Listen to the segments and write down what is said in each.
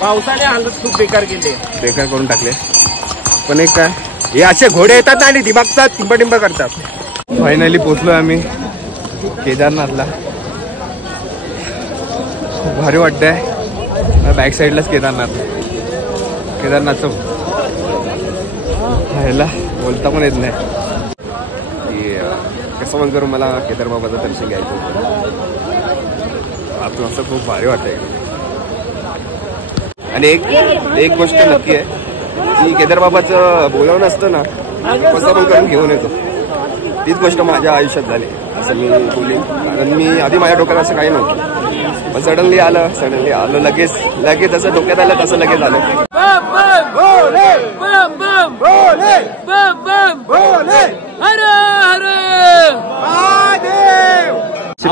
पावसाने हालत खूप बेकार केली, बेकार करून टाकले. पण एक काय हे असे घोडे येतात आणि दिमागतात टिंबटिंब करतात. फायनली पोचलोय आम्ही केदारनाथला. खूप भारी वाटतंय. बॅक साईडलाच केदारनाथचं ह्याला बोलता पण येत नाही की कसं पण करून मला केदार बाबाचं दर्शन घ्यायचं होतं. आपण असं खूप भारी वाटतंय. आणि एक गोष्ट नक्की आहे की केदार बाबाचं बोलावणं असतं ना, कसं पण करून घेऊन येतो. तीच गोष्ट माझ्या आयुष्यात झाली असं मी बोलीन. कारण मी आधी माझ्या डोक्यात असं काही नव्हतं, पण सडनली आलं लगेच असं डोक्यात आलं तसं लगेच आलं.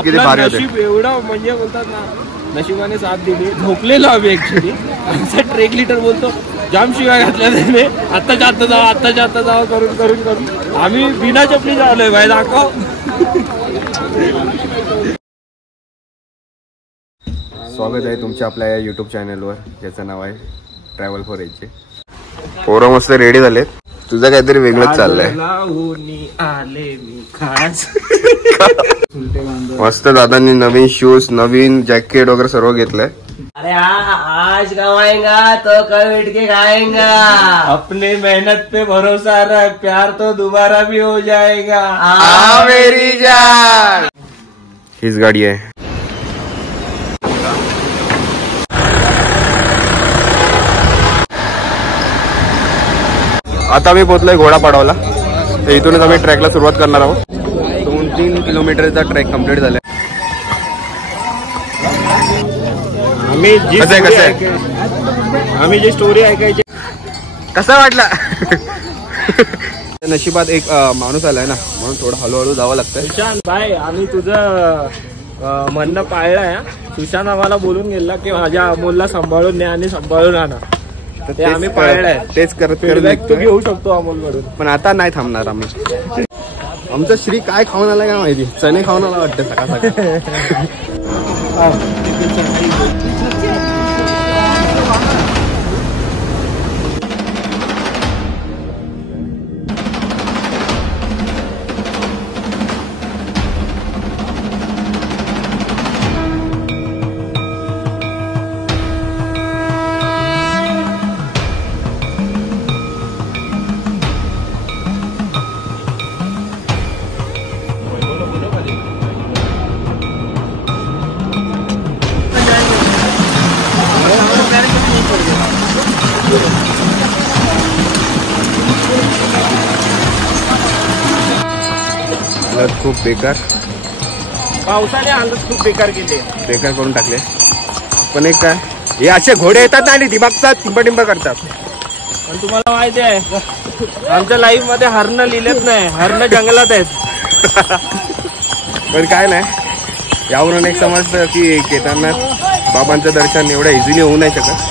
किती भारी होते. एवढं म्हणजे बोलतात ना, नशिबाने साथ दिली. झोपलेलो आम्ही ऍक्च्युली. आमचा ट्रेक लीडर बोलतो जाम शिवाय घातल्या त्याने, आत्ताच्या आत्ता जावं करून आम्ही बिना चपली जावलोय बाय. दाखव. स्वागत आहे तुमच्या आपल्या या युट्यूब चॅनलवर, ज्याचं नाव आहे ट्रॅव्हल फॉर एजचे. पोरं मस्त रेडी झालेत. तुझं काहीतरी वेगळंच चाललंय. मस्त दादांनी नवीन शूज, नवीन जॅकेट वगैरे सर्व घेतलंय. अरे आज कमाएगा तो कल बैठ के खाएगा. अपने मेहनत पे भरोसा रख, प्यार तो दोबारा भी हो जाएगा. मेरी जान. हीच गाडी आहे. आता मी पोहोचलोय घोडापाडवाला. तर इथूनच आम्ही ट्रॅकला सुरुवात करणार आहोत. 2-3 किलोमीटरचा ट्रॅक कम्प्लीट झालाय. आम्ही जी स्टोरी ऐकायची. कसा वाटला? नशिबात एक माणूस आलाय ना, म्हणून थोडं हळूहळू जावं लागतंय. सुशांत भाई, आम्ही तुझं म्हणणं पाळलंय. सुशांत आम्हाला बोलून गेला की माझ्या अमोलला सांभाळून न्या आणि सांभाळून आणा. ते आम्ही पाळलंय. तेच करत तू घेऊ शकतो अमोलकडून. पण आता नाही थांबणार आम्ही. आमचा श्री काय खाऊन आला काय माहिती, चणे खाऊन आला वाटतं सकाळ सकाळ. खूप बेकार, पावसाने हालत खूप बेकार केली, बेकार करून टाकले. पण एक काय हे असे घोडे येतात आणि दिमागतात टिंबटिंब करतात. आणि तुम्हाला माहिती आहे आमच्या लाईफ मध्ये हरणं लिहिलेच नाही, हरणं जंगलात आहेत. पण काय नाही, यावरून एक समजतं की केदारनाथ बाबांचं दर्शन एवढं इझिली होऊ नाही शकत.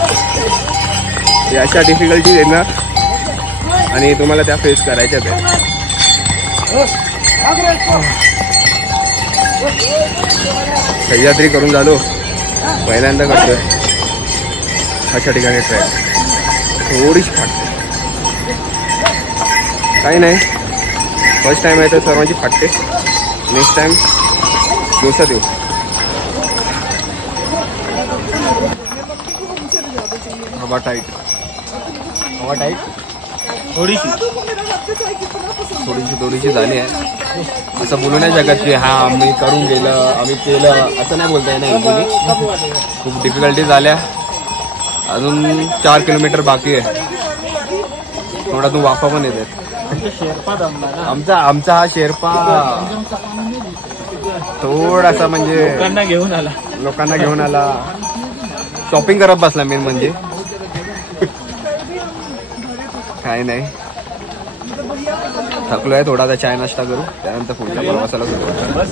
हे अशा डिफिकल्टीज येणार आणि तुम्हाला त्या फेस करायच्याच आहेत. सह्याद्री करून झालो, पहिल्यांदा करतोय अशा ठिकाणी ट्रॅक. थोडीशी फाटते, काही नाही. फर्स्ट टाइम आहे तर सर्वांची फाटते. नेक्स्ट टाइम जोशात येऊ. हवा टाईट थोडीशी झाली आहे. असं बोलू नाही शकत की हा आम्ही करून गेलं, आम्ही केलं, असं नाही बोलता येणार. खूप डिफिकल्टी झाल्या. अजून 4 किलोमीटर बाकी आहे. थोडा तू वाफा पण येते. आमचा हा शेर्पा थोडासा म्हणजे लोकांना घेऊन आला. शॉपिंग करत बसला मेन म्हणजे. काही नाही, थकलो आहे. थोडासा चाय नाश्ता करू, त्यानंतर पुढच्या प्रवासाला सुरुवात.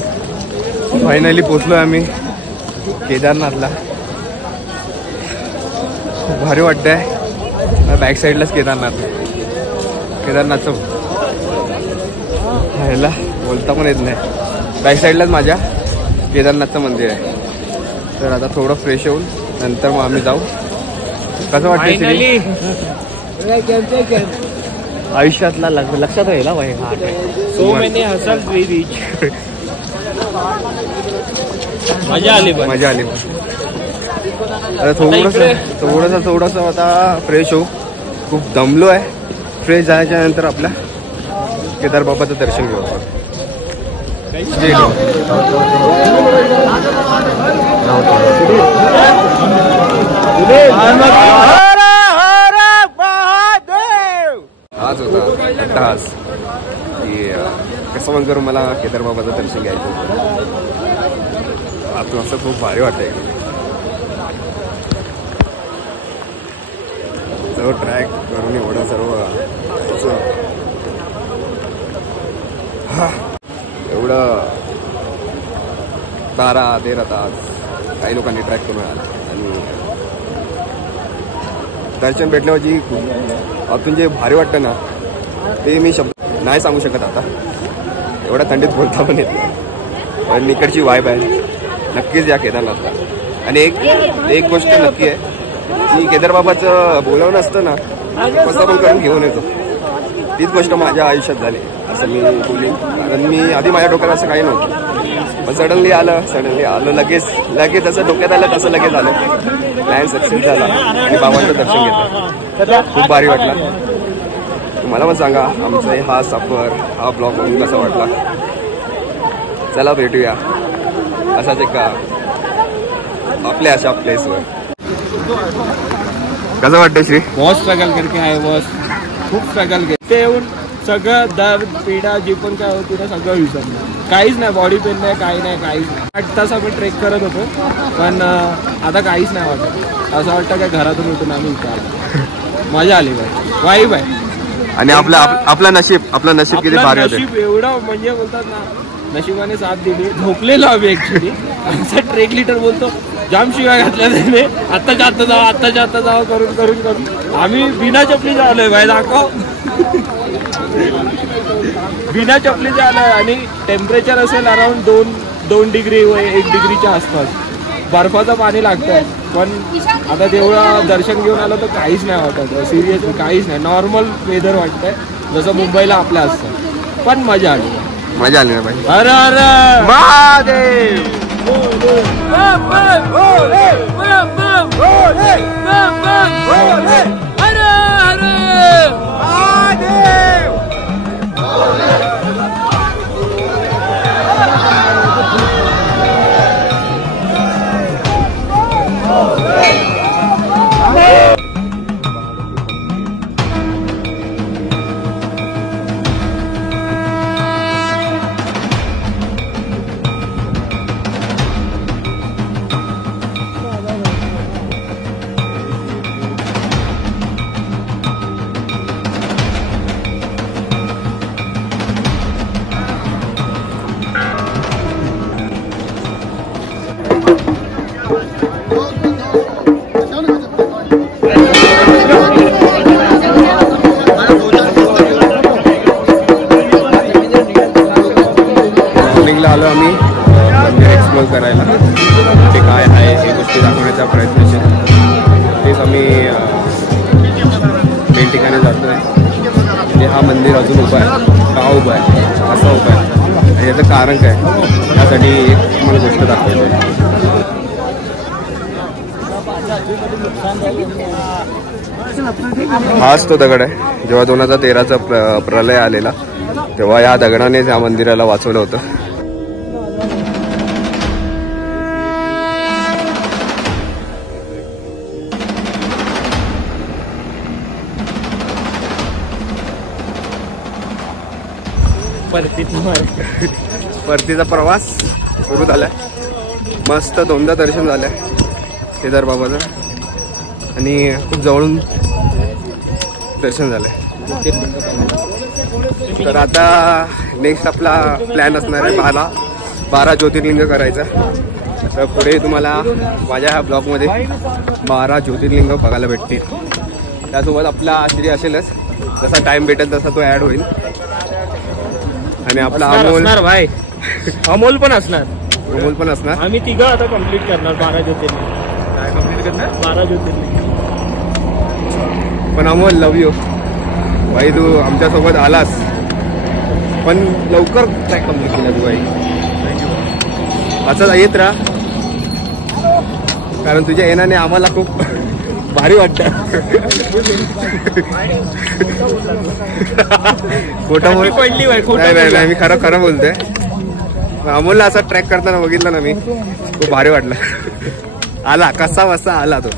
फायनली पोचलोय आम्ही केदारनाथला. खूप भारी वाटतंय. बॅक साईडलाच केदारनाथचं ह्याला बोलता पण येत नाही. बॅक साईडलाच माझ्या केदारनाथचं मंदिर आहे. तर आता थोडं फ्रेश होऊन नंतर मग आम्ही जाऊ कसं वाटतं श्री? आयुष्यातला लक्षात राहिला भाई. सो मैंने हसल बीच. मजा आली पण. मजा आली. आता थोडस आता फ्रेश होऊ. खूप दमलो आहे. फ्रेश झाल्याच्या नंतर आपल्या केदार बाबाचं दर्शन घेऊ आपण. आज होता अट्टहास की कसं पण करून मला केदार बाबाचं दर्शन घ्यायचं. आतून असं खूप भारी वाटतंय. सर्व ट्रॅक करून एवढं सर्व एवढं 12-13 तास काही लोकांनी ट्रॅक करून आला आणि दर्शन भेटल्यावर जी आतून जे भारी वाटतं ना ते मी शब्द नाही सांगू शकत आता. एवढ्या थंडीत बोलता पण येत नाही. पण इकडची वाईब आहे. नक्कीच या केदारनाथला. आणि एक गोष्ट नक्की आहे की केदार बाबाचं बोलावणं असतं ना कसं पण करून घेऊन येतो. तीच गोष्ट माझ्या आयुष्यात झाली असं मी बोलीन. कारण मी आधी माझ्या डोक्यात असं काही नव्हतं. पण सडनली आलं लगेच असं डोक्यात आलं तसं लगेच आलं. प्लॅन सक्सेस झाला आणि बाबांचं दर्शन घेतलं. खूप भारी वाटला. मला पण सांगा आमचा हा सफर हा ब्लॉग बघून कसा वाटला. चला भेटूया असाच एका आपल्या अशा प्लेसवर. कसं वाटतं श्री? बहुत स्ट्रगल करके आहे. बस खूप स्ट्रगल केलं. येऊन सगळं दर्द पीडा जी पण काय होती ना सगळं विसरलं. काहीच नाही. बॉडी पेन नाही काही नाही काहीच नाही. 8 तास आम्ही ट्रेक करत होतो पण आता काहीच नाही वाटत. असं वाटतं काय घरातून उठून आम्ही इथे आलो. मजा आली बाई. वाईब आहे. आणि आपलं नशीब किती भारी होते. नशीब एवढं म्हणजे बोलतात ना नशिबाने साथ दिली. झोपलेलो आम्ही ऍक्च्युली. आमचा ट्रेक लीडर बोलतो जाम शिवाय घातल्या त्याने. आत्ताच्या आत्ता जावं करून आम्ही बिना चपलीचे आलोय बाय. दाखव. बिना चपलीचे आलोय आणि टेम्परेचर असेल अराउंड 2 डिग्री व 1 डिग्रीच्या आसपास. बर्फाचं पाणी लागतंय पण आता तेवढं दर्शन घेऊन आलं तर काहीच नाही वाटत. सिरियसली काहीच नाही. नॉर्मल वेदर वाटतंय जसं मुंबईला आपल्या असतं. पण मजा आली ना भाई. अरे महादेव. आलो आम्ही मंदिर एक्सप्लोर करायला. ते काय आहे हे गोष्टी दाखवण्याचा प्रयत्नशील. तेच आम्ही मेन ठिकाणी जातो आहे. म्हणजे हा मंदिर अजून उभा आहे. का उभा आहे असा उभा आहे आणि याचं कारण काय त्यासाठी एक मला गोष्ट दाखवायची आहे. हाच तो दगड आहे. जेव्हा 2013चा प्रलय आलेला तेव्हा या दगडानेच या मंदिराला वाचवलं होतं. परतीचा प्रवास सुरू झालाय. मस्त 2दा दर्शन झालंय केदार बाबाचं आणि खूप जवळून दर्शन झालंय. तर आता नेक्स्ट आपला प्लॅन असणार आहे 12 ज्योतिर्लिंग करायचा. तर पुढे तुम्हाला माझ्या ह्या ब्लॉगमध्ये 12 ज्योतिर्लिंग बघायला भेटतील. त्यासोबत आपला श्री असेलच. जसा टाइम भेटेल तसा तो ऍड होईल. आणि आपला भाई अमोल पण असणार. आम्ही 3 आता कम्प्लीट करणार 12 ज्योतिर्लिंग. काय कम्प्लीट करणार? 12 ज्योतिर्लिंग. पण अमोल लव यू भाई, तू आमच्यासोबत आलास पण लवकर ट्रॅक कम्प्लीट केला तू भाई. असंच येत राहा, कारण तुझ्या येण्याने आम्हाला खूप भारी वाटतं. खोटं बोल पडली बाई, नाही मी खरं खरं बोलतोय. अमोलला असा ट्रॅक करताना बघितलं ना मी, खूप भारी वाटलं. आला कसा वाजता आला तो.